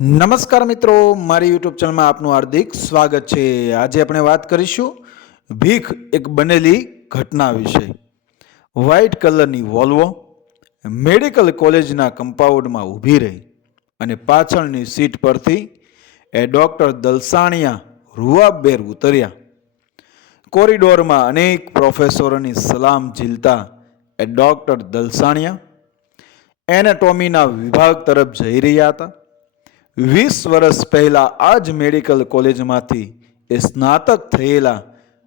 નમસ્કાર મિત્રો, મારી યુટ્યુબ ચેનલમાં આપનું હાર્દિક સ્વાગત છે. આજે આપણે વાત કરીશું ભીખ એક બનેલી ઘટના વિશે. વ્હાઇટ કલરની વોલ્વો મેડિકલ કોલેજના કમ્પાઉન્ડમાં ઊભી રહી અને પાછળની સીટ પરથી એ ડૉક્ટર દલસાણિયા રૂવાબેર ઉતર્યા. કોરિડોરમાં અનેક પ્રોફેસરોની સલામ ઝીલતા એ ડૉક્ટર દલસાણિયા, એનેટોમીના વિભાગ તરફ જઈ રહ્યા હતા. વીસ વર્ષ પહેલાં આ જ મેડિકલ કોલેજમાંથી એ સ્નાતક થયેલા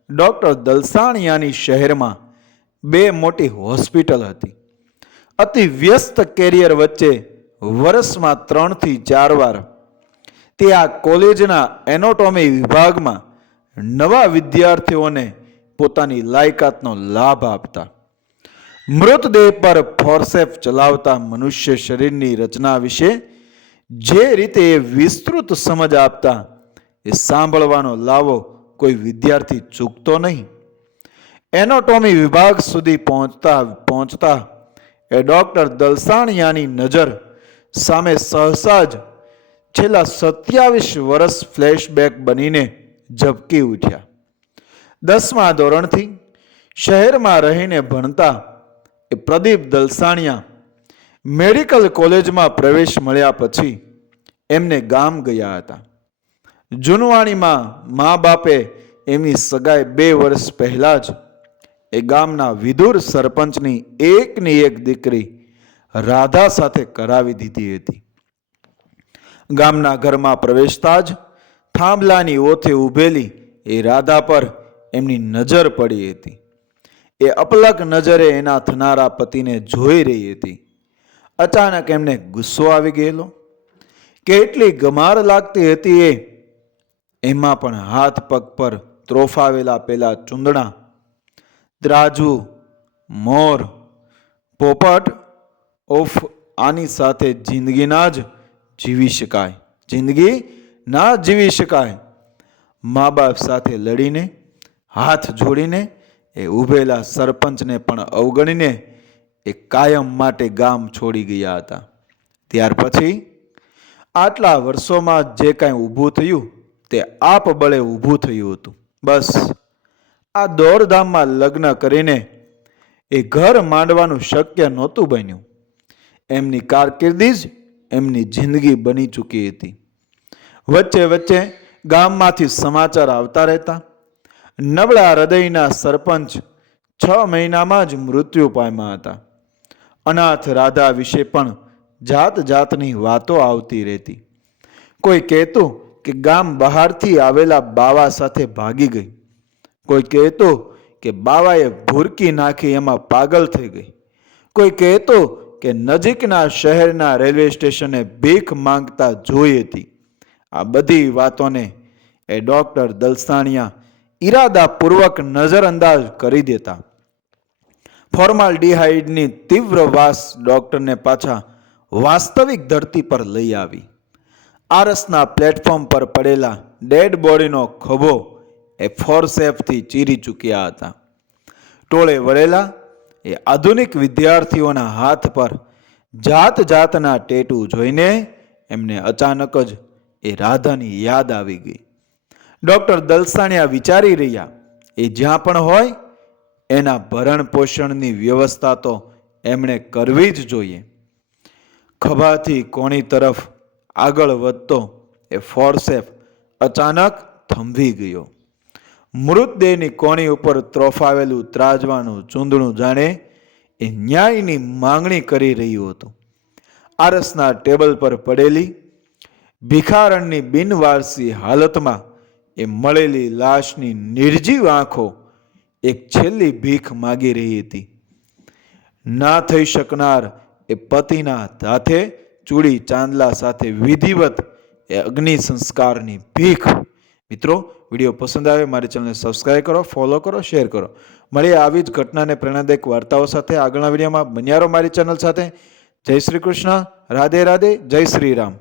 ડૉક્ટર દલસાણિયાની શહેરમાં બે મોટી હોસ્પિટલ હતી. અતિ વ્યસ્ત કેરિયર વચ્ચે વર્ષમાં ત્રણથી ચાર વાર તે આ કોલેજના એનોટોમી વિભાગમાં નવા વિદ્યાર્થીઓને પોતાની લાયકાતનો લાભ આપતા. મૃતદેહ પર ફોર્સેફ ચલાવતા મનુષ્ય શરીરની રચના વિશે જે રીતે એ વિસ્તૃત સમજ આપતા, એ સાંભળવાનો લાવો કોઈ વિદ્યાર્થી ચૂકતો નહીં. એનોટોમી વિભાગ સુધી પહોંચતા પહોંચતા એ ડૉક્ટર દલસાણિયાની નજર સામે સહસા જ છેલ્લા સત્યાવીસ વર્ષ ફ્લેશબેક બનીને ઝબકી ઉઠ્યા. દસમા ધોરણથી શહેરમાં રહીને ભણતા એ પ્રદીપ દલસાણિયા મેડિકલ કોલેજમાં પ્રવેશ મળ્યા પછી એમને ગામ ગયા હતા. જૂનવાણીમાં મા બાપે એમની સગાઈ બે વર્ષ પહેલાં જ એ ગામના વિધુર સરપંચની એકની એક દીકરી રાધા સાથે કરાવી દીધી હતી. ગામના ઘરમાં પ્રવેશતા જ થાંભલાની ઓથે ઊભેલી એ રાધા પર એમની નજર પડી હતી. એ અપલક નજરે એના થનારા પતિને જોઈ રહી હતી. અચાનક એમને ગુસ્સો આવી ગયેલો. કેટલી ગમાર લાગતી હતી એ. એમાં પણ હાથ પગ પર ત્રોફાવેલા પેલા ચૂંદણા, દ્રાજુ, મોર, પોપટ ઓફ આની સાથે જિંદગીના જ જીવી શકાય. જિંદગી ના જીવી શકાય. મા બાપ સાથે લડીને, હાથ જોડીને, એ ઊભેલા સરપંચને પણ અવગણીને એ કાયમ માટે ગામ છોડી ગયા હતા. ત્યાર પછી આટલા વર્ષોમાં જે કાંઈ ઊભું થયું, તે આપ બળે ઊભું થયું હતું. બસ. આ દોડધામમાં લગ્ન કરીને એ ઘર માંડવાનું શક્ય નહોતું બન્યું. એમની કારકિર્દી જ એમની જિંદગી બની ચૂકી હતી. વચ્ચે વચ્ચે ગામમાંથી સમાચાર આવતા રહેતા. નબળા હૃદયના સરપંચ છ મહિનામાં જ મૃત્યુ પામ્યા હતા. અનાથ રાધા વિશે પણ જાત જાતની વાતો આવતી રહેતી. કોઈ કહેતું કે ગામ બહારથી આવેલા બાવા સાથે ભાગી ગઈ. કોઈ કહેતો કે બાવાએ ભૂરકી નાખી એમાં પાગલ થઈ ગઈ. કોઈ કહેતો કે નજીકના શહેરના રેલવે સ્ટેશને ભીખ માંગતા જોઈ હતી. આ બધી વાતોને એ ડૉક્ટર દલસાણિયા ઈરાદાપૂર્વક નજરઅંદાજ કરી દેતા. ફોર્માલ ફોર્માલ્ડિહાઇડની તીવ્ર વાસ ડૉક્ટરને પાછા વાસ્તવિક ધરતી પર લઈ આવી. આરસના પ્લેટફોર્મ પર પડેલા ડેડ બોડીનો ખભો એ ફોરસેફથી ચીરી ચૂક્યા હતા. ટોળે વળેલા એ આધુનિક વિદ્યાર્થીઓના હાથ પર જાત જાતના ટેટુ જોઈને એમને અચાનક જ એ રાધાની યાદ આવી ગઈ. ડૉક્ટર દલસાણિયા વિચારી રહ્યા, એ જ્યાં પણ હોય, એના ભરણ પોષણની વ્યવસ્થા તો એમણે કરવી જ જોઈએ. ખભાથી કોણી તરફ આગળ વધતો એ ફોર્સેફ અચાનક થંભી ગયો. મૃતદેહની કોણી ઉપર ત્રોફાવેલું ત્રાજવાનું ચૂંદણું જાણે એ ન્યાયની માંગણી કરી રહ્યું હતું. આરસના ટેબલ પર પડેલી ભિખારણની બિનવારસી હાલતમાં એ મળેલી લાશની નિર્જીવ આંખો એક છેલ્લી ભીખ માગી રહી હતી. ના થઈ શકનાર એ પતિના હાથે ચૂડી ચાંદલા સાથે વિધિવત એ અગ્નિ સંસ્કારની ભીખ. મિત્રો, વીડિયો પસંદ આવે, મારી ચેનલને સબસ્ક્રાઈબ કરો, ફોલો કરો, શેર કરો. મળીએ આવી જ ઘટનાને પ્રેરણાદાયક વાર્તાઓ સાથે આગળના વિડીયોમાં. બન્યારો મારી ચેનલ સાથે. જય શ્રી કૃષ્ણ. રાધે રાધે. જય શ્રી રામ.